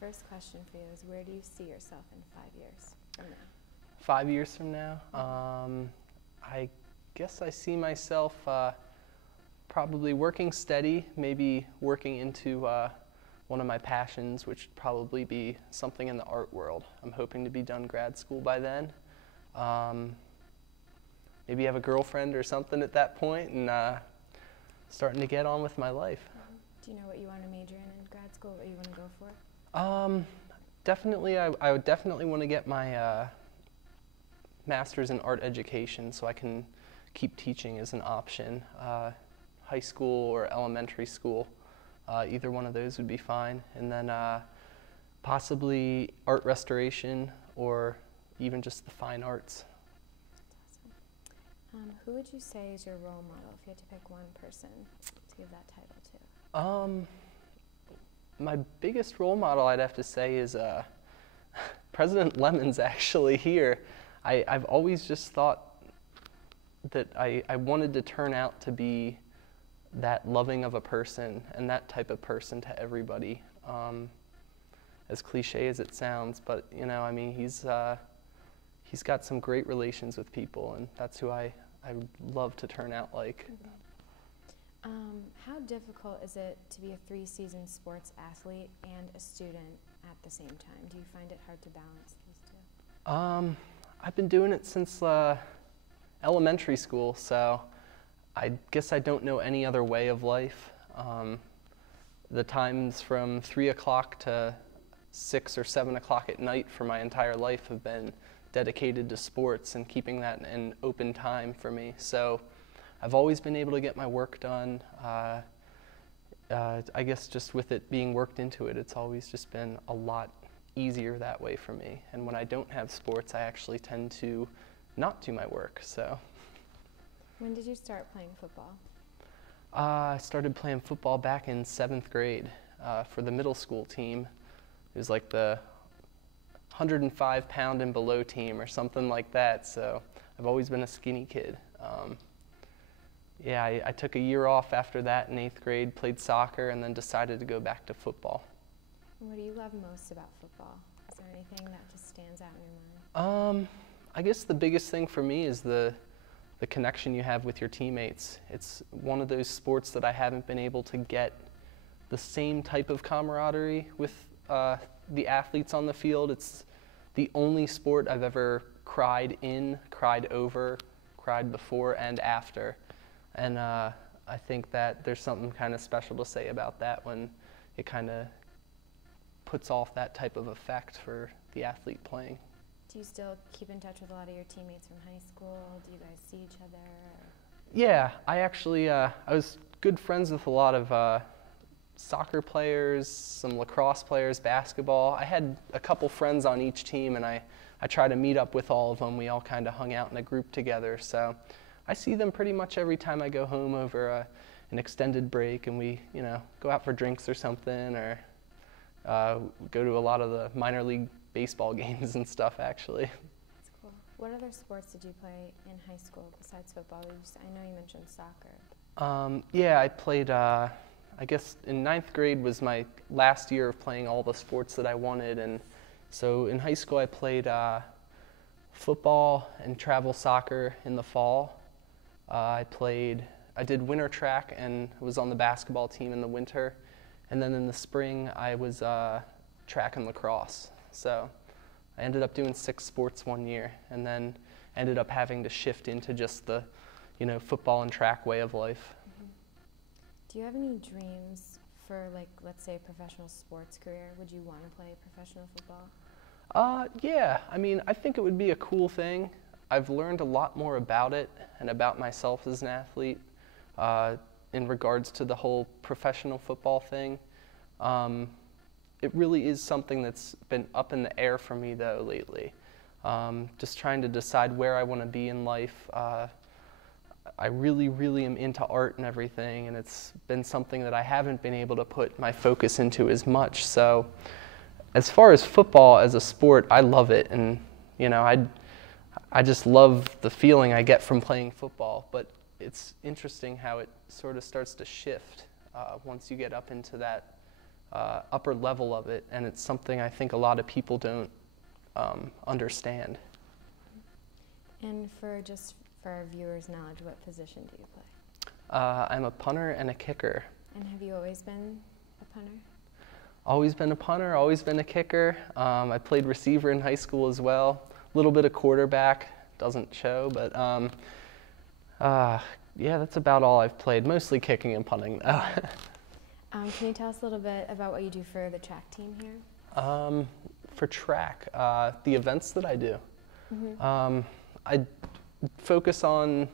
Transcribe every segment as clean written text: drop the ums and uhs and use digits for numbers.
first question for you is, where do you see yourself in 5 years from now? 5 years from now, I guess I see myself probably working steady, maybe working into one of my passions, which would probably be something in the art world. I'm hoping to be done grad school by then. Maybe have a girlfriend or something at that point, and starting to get on with my life. Do you know what you want to major in grad school, what you want to go for? Definitely, I would definitely want to get my master's in art education so I can keep teaching as an option. High school or elementary school, either one of those would be fine. And then possibly art restoration or even just the fine arts. That's awesome. Who would you say is your role model if you had to pick one person to give that title to? My biggest role model, I'd have to say, is President Lemons actually here. I've always just thought that I wanted to turn out to be that loving of a person and that type of person to everybody. As cliche as it sounds, but you know, I mean, he's got some great relations with people, and that's who I love to turn out like. Mm-hmm. How difficult is it to be a 3-season sports athlete and a student at the same time? Do you find it hard to balance these two? I've been doing it since elementary school, so I guess I don't know any other way of life. The times from 3 o'clock to 6 or 7 o'clock at night for my entire life have been dedicated to sports and keeping that an open time for me. So I've always been able to get my work done. I guess just with it being worked into it, it's always just been a lot easier that way for me. And when I don't have sports, I actually tend to not do my work. So. When did you start playing football? I started playing football back in 7th grade for the middle school team. It was like the 105-pound and below team or something like that. So I've always been a skinny kid. Yeah, I took a year off after that in 8th grade, played soccer, and then decided to go back to football. What do you love most about football? Is there anything that just stands out in your mind? I guess the biggest thing for me is the connection you have with your teammates. It's one of those sports that I haven't been able to get the same type of camaraderie with the athletes on the field. It's the only sport I've ever cried in, cried over, cried before and after. And I think that there's something kind of special to say about that when it kind of puts off that type of effect for the athlete playing. Do you still keep in touch with a lot of your teammates from high school? Do you guys see each other? Yeah, I actually, I was good friends with a lot of soccer players, some lacrosse players, basketball. I had a couple friends on each team, and I try to meet up with all of them. We all kind of hung out in a group together. So I see them pretty much every time I go home over an extended break, and we, you know, go out for drinks or something, or go to a lot of the minor league baseball games and stuff, actually. That's cool. What other sports did you play in high school besides football? I know you mentioned soccer. Yeah, I played, I guess in 9th grade was my last year of playing all the sports that I wanted, and so in high school I played football and travel soccer in the fall. I did winter track and was on the basketball team in the winter, and then in the spring I was track and lacrosse. So I ended up doing 6 sports one year, and then ended up having to shift into just the, you know, football and track way of life. Mm-hmm. Do you have any dreams for, like, let's say, a professional sports career? Would you want to play professional football? Yeah, I mean, I think it would be a cool thing. I've learned a lot more about it and about myself as an athlete in regards to the whole professional football thing. It really is something that's been up in the air for me, though, lately. Just trying to decide where I want to be in life. I really, really am into art and everything, and it's been something that I haven't been able to put my focus into as much. So as far as football as a sport, I love it, and you know, I just love the feeling I get from playing football, but it's interesting how it sort of starts to shift once you get up into that upper level of it, and it's something I think a lot of people don't understand. And for our viewers' knowledge, what position do you play? I'm a punter and a kicker. And have you always been a punter? Always been a punter, always been a kicker. I played receiver in high school as well. A little bit of quarterback, doesn't show, but yeah, that's about all I've played. Mostly kicking and punting though. Can you tell us a little bit about what you do for the track team here? For track, the events that I do. Mm-hmm. I focus on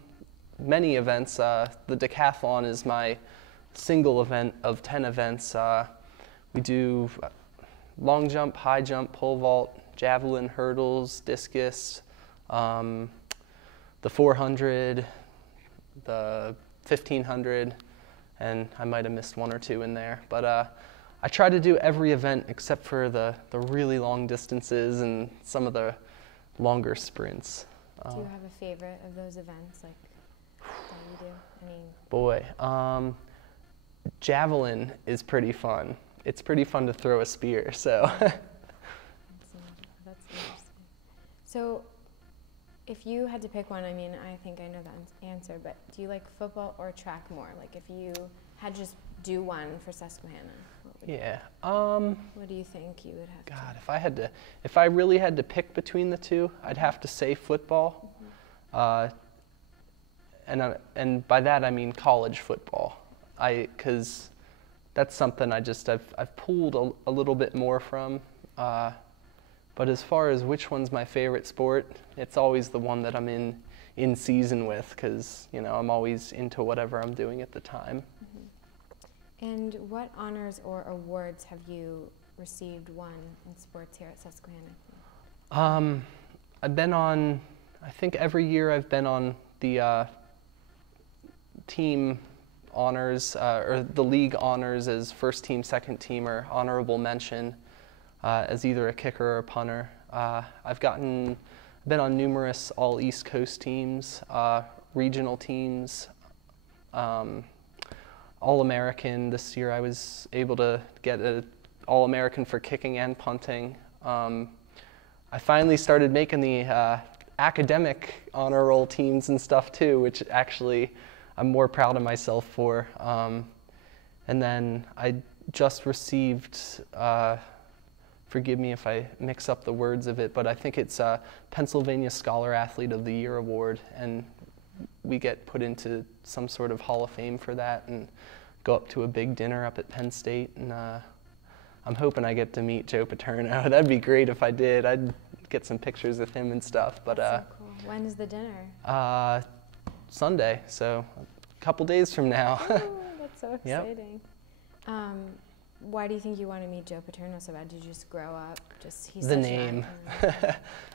many events. The decathlon is my single event of 10 events. We do long jump, high jump, pole vault, javelin, hurdles, discus, the 400, the 1500, and I might have missed one or two in there. But I try to do every event except for the really long distances and some of the longer sprints. Do you have a favorite of those events, like that you do? I mean, boy, javelin is pretty fun. It's pretty fun to throw a spear, so. That's interesting. So, if you had to pick one, I mean, I think I know the answer, but do you like football or track more? Like, if you had to just do one for Susquehanna, what would Yeah. what do you think you would have God, to? if I really had to pick between the two, I'd have to say football. And by that I mean college football. Because that's something I've pulled a little bit more from. But as far as which one's my favorite sport, it's always the one that I'm in season with, because I'm always into whatever I'm doing at the time. Mm-hmm. And what honors or awards have you won in sports here at Susquehanna? I've been on, I think every year I've been on the team honors, or the league honors as first team, second team, or honorable mention as either a kicker or a punter. I've been on numerous all East Coast teams, regional teams, All-American. This year I was able to get an All-American for kicking and punting. I finally started making the academic honor roll teams and stuff too, which actually I'm more proud of myself for. And then I just received, forgive me if I mix up the words of it, but I think it's Pennsylvania Scholar Athlete of the Year award, and we get put into some sort of Hall of Fame for that and go up to a big dinner up at Penn State, and I'm hoping I get to meet Joe Paterno. That'd be great if I did. I'd get some pictures with him and stuff. But That's so cool. When is the dinner? Sunday, so a couple days from now. Ooh, that's so exciting. Yep. Why do you think you want to meet Joe Paterno so bad? Did you just grow up? He's the name.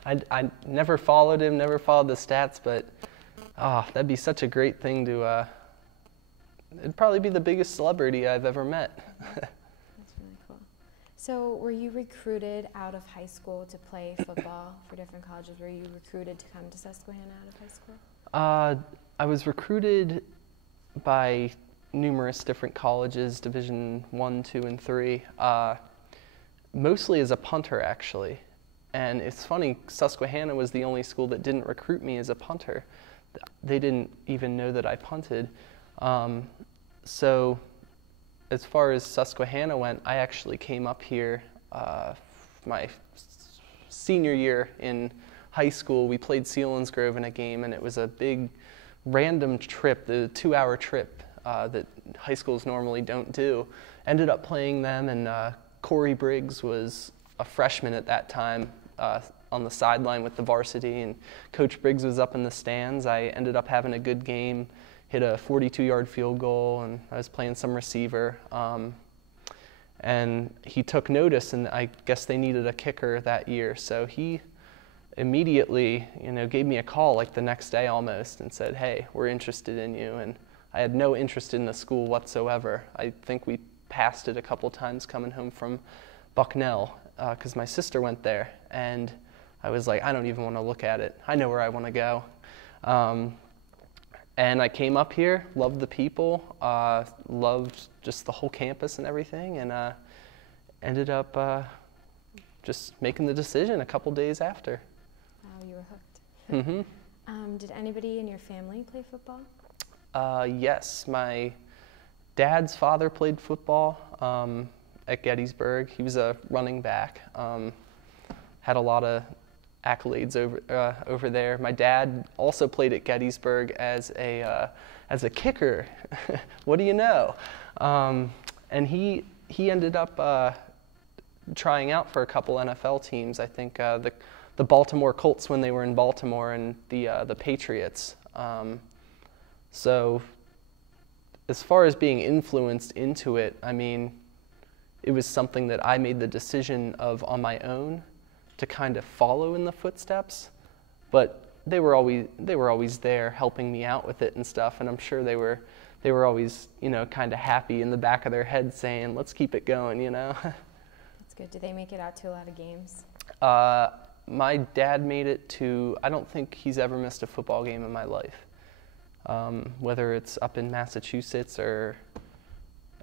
I never followed him, never followed the stats, but that'd be such a great thing to. It'd probably be the biggest celebrity I've ever met. That's really cool. So, were you recruited out of high school to play football for different colleges? Were you recruited to come to Susquehanna out of high school? I was recruited by numerous different colleges, Division 1, 2, and 3, mostly as a punter, actually. And it's funny, Susquehanna was the only school that didn't recruit me as a punter. They didn't even know that I punted. So as far as Susquehanna went, I actually came up here my senior year in high school. We played Selinsgrove in a game, and it was a big random trip, the 2-hour trip that high schools normally don't do. Ended up playing them, and Corey Briggs was a freshman at that time on the sideline with the varsity, and Coach Briggs was up in the stands. I ended up having a good game, hit a 42-yard field goal, and I was playing some receiver. And he took notice, and I guess they needed a kicker that year, so he immediately, gave me a call like the next day almost and said, "Hey, we're interested in you." And I had no interest in the school whatsoever. I think we passed it a couple times coming home from Bucknell because my sister went there, and I was like, I don't even want to look at it. I know where I want to go. And I came up here, loved the people, loved just the whole campus and everything, and ended up just making the decision a couple days after. Wow, you were hooked. Mm-hmm. Did anybody in your family play football? Yes, my dad's father played football at Gettysburg. He was a running back. Had a lot of accolades over there. My dad also played at Gettysburg as a kicker. What do you know? And he ended up trying out for a couple NFL teams. I think the Baltimore Colts when they were in Baltimore, and the Patriots. So as far as being influenced into it, I mean, it was something that I made the decision of on my own to kind of follow in the footsteps, but they were always there helping me out with it and stuff, and I'm sure they were always, you know, kind of happy in the back of their head saying, let's keep it going, you know. That's good. Did they make it out to a lot of games? My dad made it to, I don't think he's ever missed a football game in my life. Whether it's up in Massachusetts or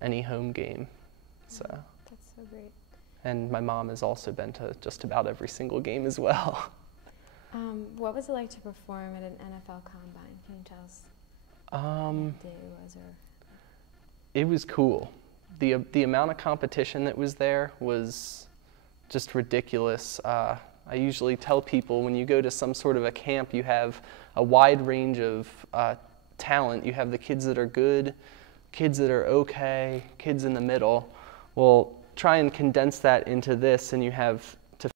any home game. So. That's so great. And my mom has also been to just about every single game as well. What was it like to perform at an NFL Combine? Can you tell us what day it was? It was cool. The amount of competition that was there was just ridiculous. I usually tell people when you go to some sort of a camp, you have a wide range of talent. You have the kids that are good, kids that are okay, kids in the middle. Well, try and condense that into this, and you have